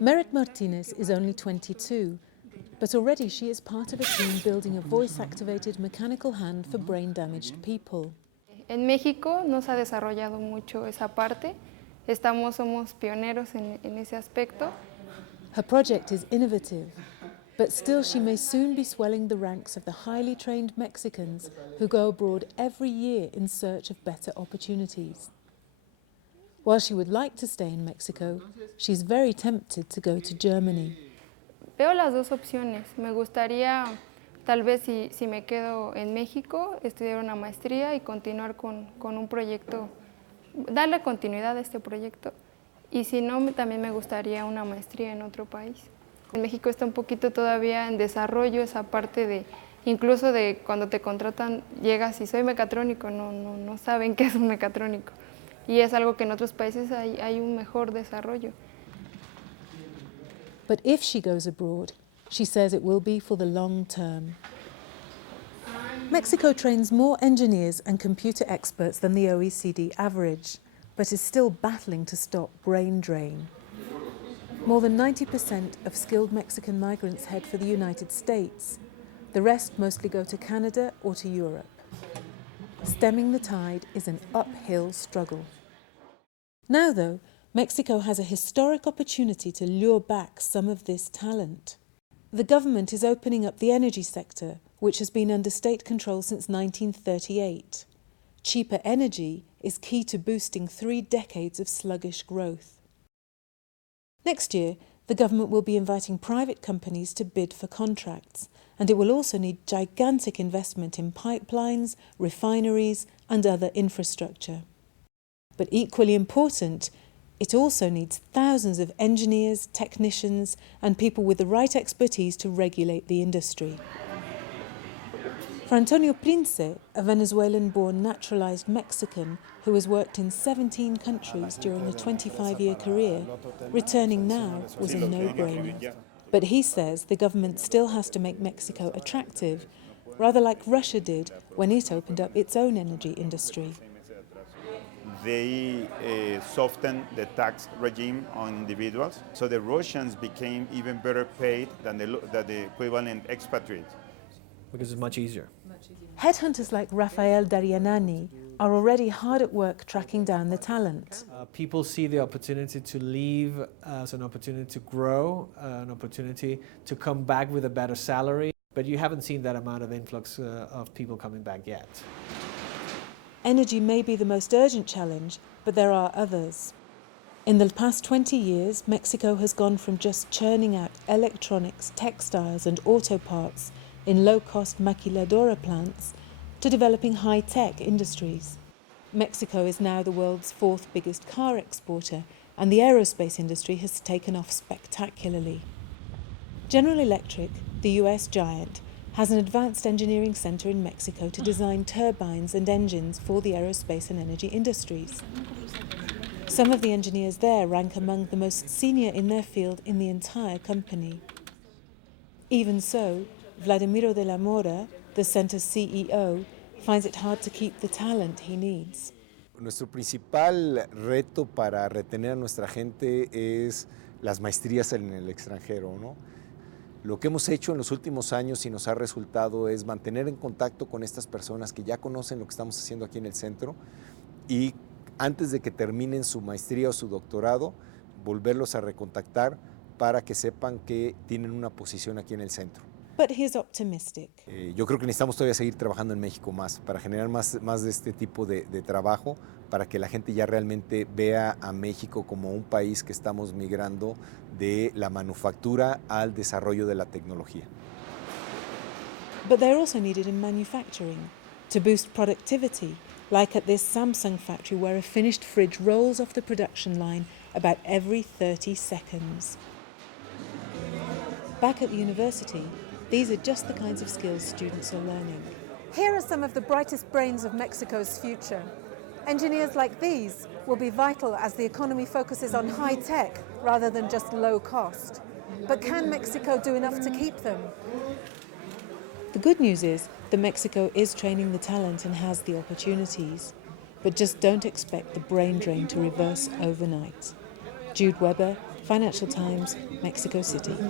Merit Martinez is only 22, but already she is part of a team building a voice-activated mechanical hand for brain-damaged people. En México no se ha desarrollado mucho esa parte. Somos pioneros en ese aspecto. Her project is innovative, but still she may soon be swelling the ranks of the highly trained Mexicans who go abroad every year in search of better opportunities. While she would like to stay in Mexico, she's very tempted to go to Germany. Veo las dos opciones. Me gustaría, tal vez si me quedo en México, estudiar una maestría y continuar con un proyecto, darle continuidad a este proyecto. Y si no, también me gustaría una maestría en otro país. En México está un poquito todavía en desarrollo esa parte de, incluso de cuando te contratan, llegas y soy mecatrónico, no saben qué es un mecatrónico. Y es algo que en otros países hay un mejor desarrollo. But if she goes abroad, she says it will be for the long term. Mexico trains more engineers and computer experts than the OECD average, but is still battling to stop brain drain. More than 90% of skilled Mexican migrants head for the United States. The rest mostly go to Canada or to Europe. Stemming the tide is an uphill struggle. Now, though, Mexico has a historic opportunity to lure back some of this talent. The government is opening up the energy sector, which has been under state control since 1938. Cheaper energy is key to boosting 3 decades of sluggish growth. Next year, the government will be inviting private companies to bid for contracts, and it will also need gigantic investment in pipelines, refineries, and other infrastructure. But equally important, it also needs thousands of engineers, technicians, and people with the right expertise to regulate the industry. For Antonio Prince, a Venezuelan-born naturalized Mexican who has worked in 17 countries during a 25-year career, returning now was a no-brainer. But he says the government still has to make Mexico attractive, rather like Russia did when it opened up its own energy industry. They softened the tax regime on individuals, so the Russians became even better paid than the equivalent expatriates. Because it's much easier. Headhunters like Rafael Darianani are already hard at work tracking down the talent. People see the opportunity to leave as an opportunity to grow, an opportunity to come back with a better salary, but you haven't seen that amount of influx of people coming back yet. Energy may be the most urgent challenge, but there are others. In the past 20 years, Mexico has gone from just churning out electronics, textiles and auto parts in low-cost maquiladora plants to developing high-tech industries. Mexico is now the world's 4th biggest car exporter, and the aerospace industry has taken off spectacularly. General Electric, the US giant, has an advanced engineering centre in Mexico to design turbines and engines for the aerospace and energy industries. Some of the engineers there rank among the most senior in their field in the entire company. Even so, Vladimiro de la Mora, the centre's CEO, finds it hard to keep the talent he needs. Nuestro principal reto para retener a nuestra gente es las maestrías en el extranjero, ¿no? Lo que hemos hecho en los últimos años y nos ha resultado es mantener en contacto con estas personas que ya conocen lo que estamos haciendo aquí en el centro y antes de que terminen su maestría o su doctorado, volverlos a recontactar para que sepan que tienen una posición aquí en el centro. But he's optimistic. Yo creo que necesitamos todavía seguir trabajando en México más, para generar más de este tipo de trabajo, para que la gente ya realmente vea a México como un país que estamos migrando de la manufactura al desarrollo de la tecnología. But they're also needed in manufacturing, to boost productivity, like at this Samsung factory where a finished fridge rolls off the production line about every 30 seconds. Back at the university, these are just the kinds of skills students are learning. Here are some of the brightest brains of Mexico's future. Engineers like these will be vital as the economy focuses on high tech rather than just low cost. But can Mexico do enough to keep them? The good news is that Mexico is training the talent and has the opportunities. But just don't expect the brain drain to reverse overnight. Jude Weber, Financial Times, Mexico City.